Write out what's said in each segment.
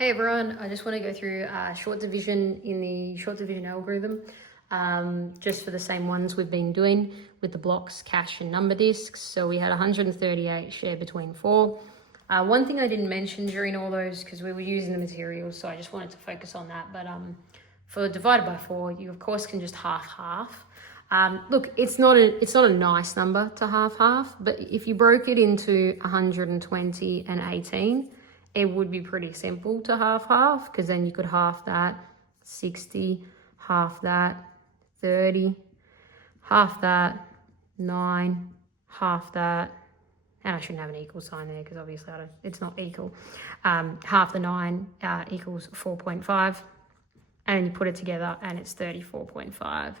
Hey everyone, I just want to go through short division in the short division algorithm, just for the same ones we've been doing with the blocks, cache and number disks. So we had 138 shared between 4. One thing I didn't mention during all those, because we were using the materials, so I just wanted to focus on that. But for divided by 4, you of course can just half. Look, it's not a nice number to half, but if you broke it into 120 and 18, it would be pretty simple to half, because then you could half that 60, half that 30, half that 9, half that, and I shouldn't have an equal sign there because obviously it's not equal. Half the 9 equals 4.5, and you put it together and it's 34.5.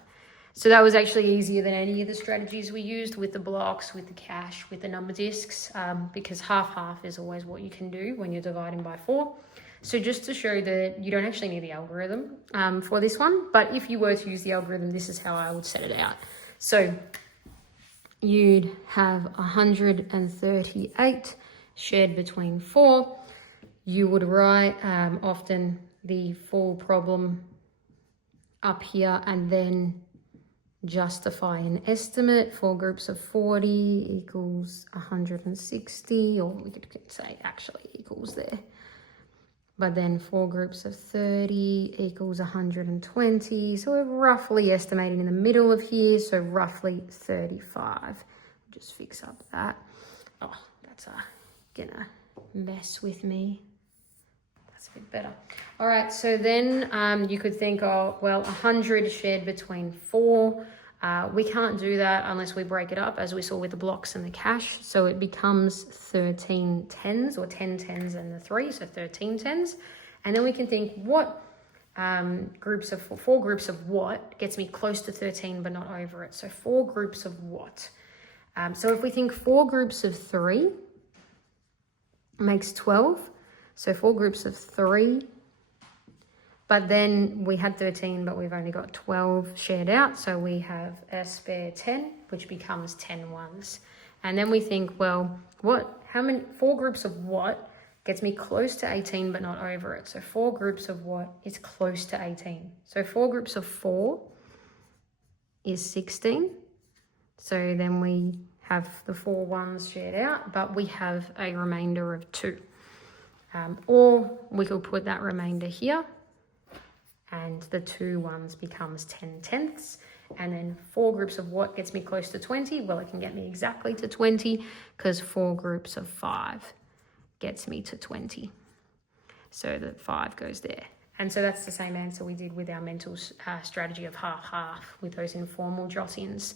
So that was actually easier than any of the strategies we used with the blocks, with the cache, with the number disks, because half is always what you can do when you're dividing by 4. So just to show that you don't actually need the algorithm for this one, but if you were to use the algorithm, this is how I would set it out. So you'd have 138 shared between 4. You would write often the full problem up here and then justify an estimate. 4 groups of 40 equals 160, or we could say actually equals there. But then 4 groups of 30 equals 120. So we're roughly estimating in the middle of here, so roughly 35. Just fix up that. Oh, that's gonna mess with me. That's a bit better. All right, so then you could think, oh, well, 100 shared between 4. We can't do that unless we break it up, as we saw with the blocks and the cache. So it becomes 13 tens, or 10 tens and the 3, so 13 tens. And then we can think, what groups of 4 groups of what gets me close to 13 but not over it? So 4 groups of what? So if we think 4 groups of 3 makes 12. So 4 groups of 3, but then we had 13, but we've only got 12 shared out. So we have a spare 10, which becomes 10 ones. And then we think, well, how many 4 groups of what gets me close to 18, but not over it? So 4 groups of what is close to 18? So 4 groups of 4 is 16. So then we have the 4 ones shared out, but we have a remainder of 2. Or we could put that remainder here, and the 2 ones becomes 10 tenths. And then 4 groups of what gets me close to 20? Well, it can get me exactly to 20, because 4 groups of 5 gets me to 20. So the 5 goes there. And so that's the same answer we did with our mental strategy of half with those informal jot-ins.